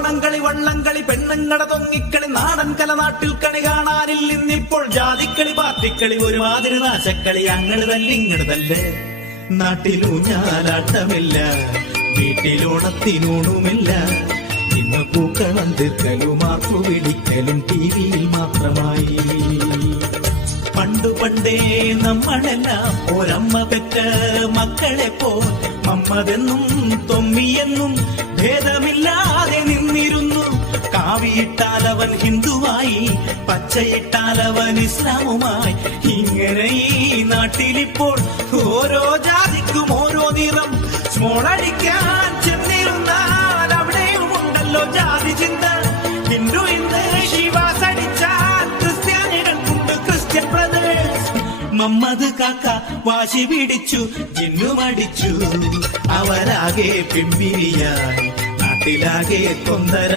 ഓണംകളി വള്ളംകളി പെണ്ണുങ്ങട തൊങ്ങിക്കളി നാടൻ കല നാട്ടിൽ കണി കാണാനിൽ ഇന്നിപ്പോൾ ജാതിക്കളി പാർട്ടിക്കളി ഒരുമാതിരി നാശക്കളി അങ്ങട് തല്ലി ഇങ്ങട് തല്ലേ. നാട്ടിലൂഞ്ഞാലാട്ടമില്ല, വീട്ടിലോണത്തിനൂണുമില്ല. ഇന്ന് പൂക്കളം തീർക്കലും ആർപ്പു പിടിക്കലും ടിവിയിൽ മാത്രമായി. പണ്ടേ നമ്മളെല്ലാം ഒരമ്മ പെറ്റ മക്കളെ പോൽ മമ്മതെന്നും തൊമ്മിയെന്നും ഭേദമില്ലാതെ നിന്നിരുന്നു. കാവിയിട്ടാലവൻ ഹിന്ദുവായി, പച്ചയിട്ടാലവൻ ഇസ്ലാമുമായി. ഇങ്ങനെ ഈ നാട്ടിലിപ്പോൾ ഓരോ ജാതിക്കും ഓരോ നിറം. സ്മോളടിക്കാൻ ചെന്നിരുന്നാൽ അവിടെയും ഉണ്ടല്ലോ ജാതി ചിന്ത. ഹിന്ദു ഇന്ന് ശിവാസടിച്ചാൽ ക്രിസ്ത്യാനികൾക്കുണ്ട് ക്രിസ്ത്യൻ ബ്രദേഴ്സ്. മമ്മദ് കാക്ക വാശി പിടിച്ചു, ജിന്നുമടിച്ചു. അവരാകെ പിമ്പിരിയായി, നാട്ടിലാകെ തൊന്തര.